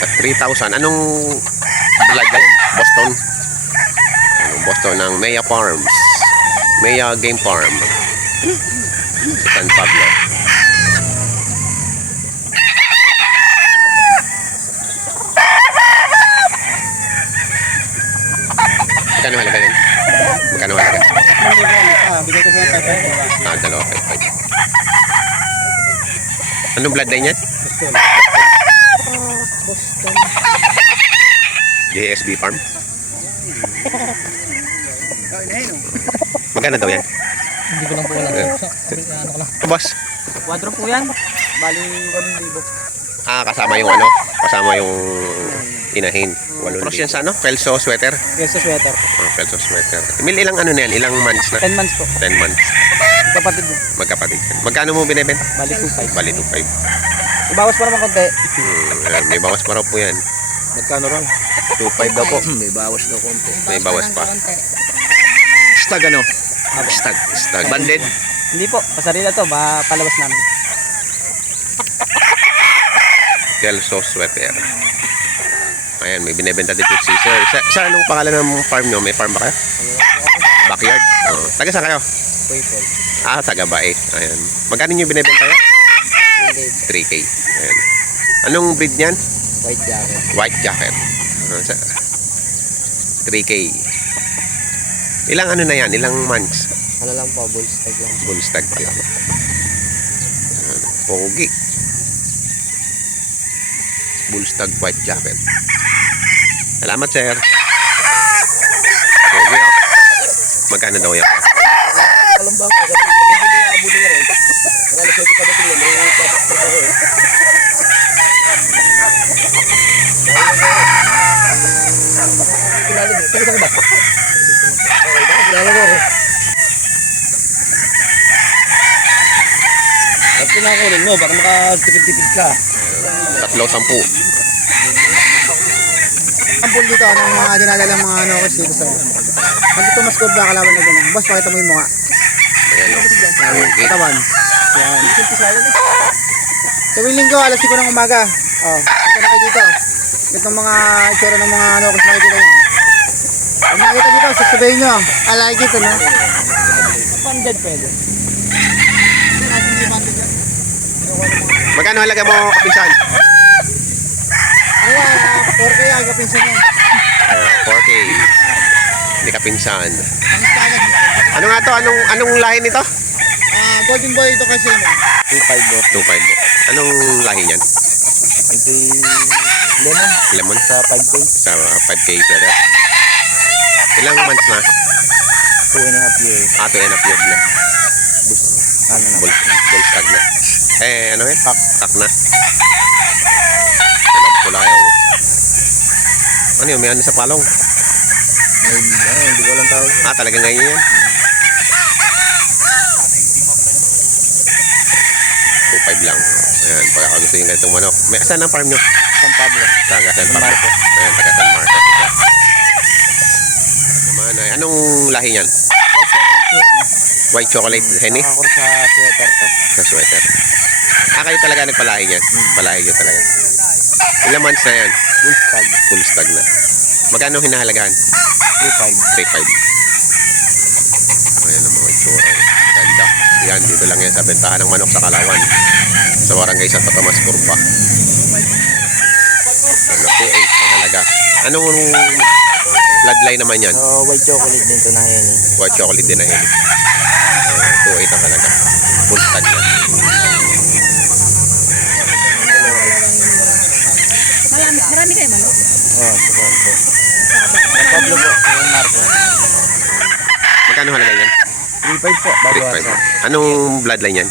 3,000. Anong blood yan? Boston. Boston ng Maya Farms. Maya Game Farm. San Pablo. Magkano halaga yan? Magkano halaga? Bigay ko siya 5. Dalawa 5. Anong blood line yan? Boston. JSB Farm. Magkano daw yan? Hindi ko lang po alam. Ano ko lang. Boss? Quadro po yan. Bali 1,000. Kasama yung ano? Kasama yung inahin. Cross yan sa ano? Kelso sweater? Yes, sa sweater. Kelso sweater. Ilang ano na yan? Ilang months na? 10 months po. 10 months. Kapatid mo. Magkapatid yan. Magkano mo binibenta? Bali 2,500. Bali 2,500. Ibawas pa naman konti. May bawas pa raw po yan. Magkano ron? 2,500 daw po. May bawas daw konti. May bawas pa. Stag ano? Stag. Banded? Hindi po. Pasarila to. Palabas namin. Kelso sweater. Ayan, may binibenta dito si sir. Sa anong pangalan ng farm nyo? May farm ba kayo? Backyard? Taga saan kayo? Taga Bae. Ayan. Magkano nyo binibenta yan? 3K. Ayan. Anong breed niyan? White jacket. White jacket. 3K. Ilang ano na yan? Ilang months? Ano lang po, bull stag lang. Bull stag pa lang. Pogi. Bull stag white jacket. Salamat, sir. Pogi, oh. Magkano daw yan? Alam ba? Hindi na abutin na rin. Wala sa ito pa natin lang. May pasok pa ako eh. Kilala mo. Sige ba? Kilala mo. At pinakunin mo, baka makatipid-tipid ka. 3,10. Ang pool dito, ng mga dinadalang mga ano kasi dito sa dito mas good ba kalaban na ganun. Boss, pakita mo yung mukha. Ayan, oh. Pogi. Katawan. Yan. Tuwing linggo, alas 5 ng umaga. Ito na kayo dito. Itong mga itsura ng mga ano kasi makikita nyo. Pag nakita dito, sasabihin nyo. I like it, ano? Pandad pwede. Magkano halaga mo, kapinsan? Ayan, 4K ang kapinsan nyo. 4K. Hindi kapinsan. Ang istagad. Ano nga to? Anong lahi nito? Golden boy ito kasi ano. 2,500. 2,500. Anong lahi niyan? Lemon. Lemon? Sa 5K. Sa 5K pwede. Ilang months na? 2.5 years. 2.5 years na. Ano na? Bull stag na. Ano yun? Kak na. Alam ko lang yun. Ano yun? May ano sa palong? Hindi ko lang tawag. Talagang ganyan yan? 2,500 lang. Ayan, pagka gusto yung ganitong manok. Saan ang farm nyo? San Pablo. Taga San Pablo. Marcos. Ayan, taga San Marcos. Naman ay, anong lahi yan? White chocolate henny? Ako sa sweater to. Sa sweater. Kayo talaga nagpalahi yan? Palahi nyo talaga. Ilang months na yan? Full stag. Full stag na. Magkano hinahalagahan? 3.5. 3,500. Ayan ang mga itsura. Ganda. Yan, dito lang yan sa bentahan ng manok sa Kalawan. Sa barangay Santo Tomas, Curva. Ano, 2,800 ang halaga. Anong bloodline naman yan? White chocolate din to na yan eh. White chocolate din na yan. 2,800 ang halaga. Full stag yan. Marami kayo manok? Sa Pablo. San Pablo po. San Marcos. Magkano halaga yan? 3.5 po. Babawasan. 3,500. Anong bloodline yan?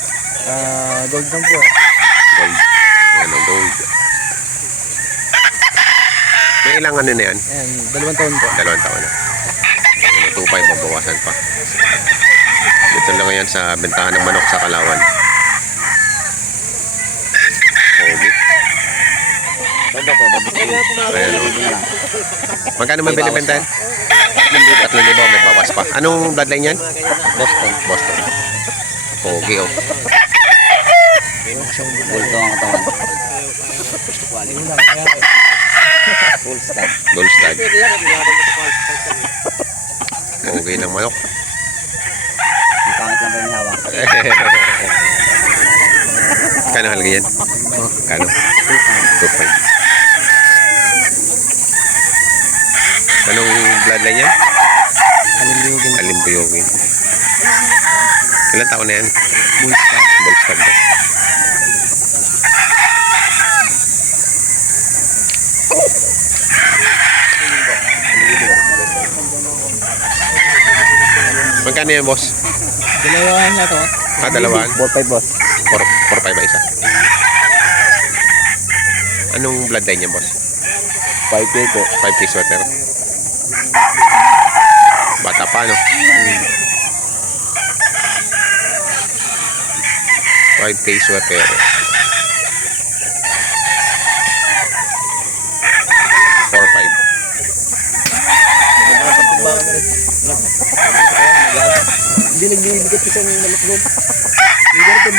Gold lang po. Gold. Ano, gold. May ilang ano na yan? Ayan, 2 taon po. 2 taon na. 2,500 mabawasan pa. Dito lang yan sa bentahan ng manok sa Kalawan. Pogi. Ayan, oh. Magkano may binibenta yan? 3,000 may bawas pa. Anong bloodline yan? Boston. Boston. Pogi, oh. Bulto ang katawan. Full stag. Gold stud. Okay ng manok. Ang pangit lang pa yung hawak. Kano halaga yan? Kano? 2.5. Anong bloodline yan? Alimbuyogin. Ilan taon na yan? Bull stud. Magkano yan, boss? Dalawahan niya to. Dalawan? 4-5 boss. 4-5 ba isa? Anong bloodline yan, boss? 5K po. 5K sweater. Bata pa, no? 5K sweater. 4-5. Hindi nagbibigay ito ng namatulog. Hindi gardon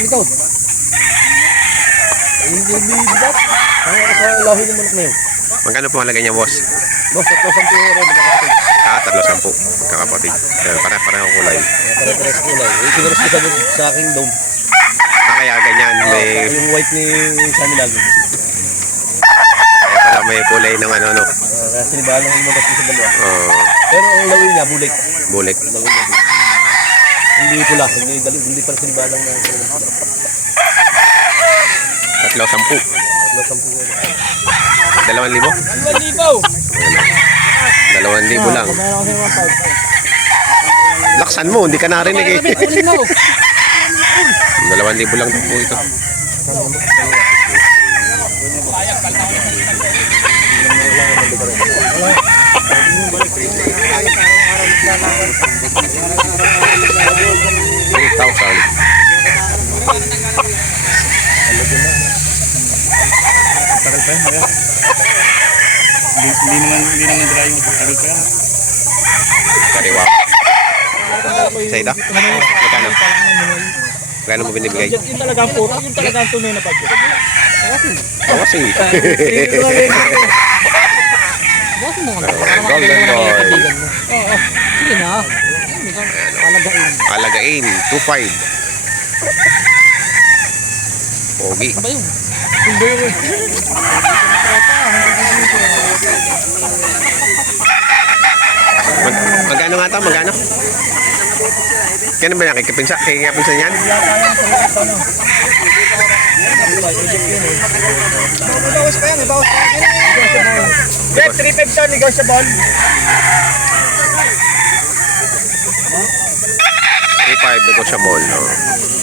nito. Hindi nagbibigay. Sa lahi ng manok na yun. Magkano po halaga niya, boss? Boss, 3,000 euro. 310. Kakapatid. Pare-pareho ang kulay. Pare-pare sa kulay. Ikinuros ko sa aking dome. Kaya ganyan. May, Yung white ni Sammy Lago. kaya pala may kulay ng ano. Kaya sinibahan lang lumabas ko sa dalawa. Oh, Pero ang lawin niya, bulik. bulik. Lawin niya, bulik. Hindi pula. Hindi pala sinibahan lang na. 310. 2,000. 2,000 2,000 lang. Laksan mo, hindi ka narinig eh. 2,000 lang po ito. Hindi naman dry yung tagal pa yan. Kariwa. Sa ito? Magkano? Magkano mo binibigay? Yung talagang puro, yung talagang tunay na budget. Bawas eh. Boss mo ka. Golden boy. Oo. Sige na. Alagain. Alagain, 2.5. Pogi. Ano ba yun? Hindi yun. Magkano nga ito? Magkano? Kano ba yan? Kikipinsa yan? Bawas pa yan, bawas pa yan. 3.5 to, negotiable. 3.5 negotiable. No?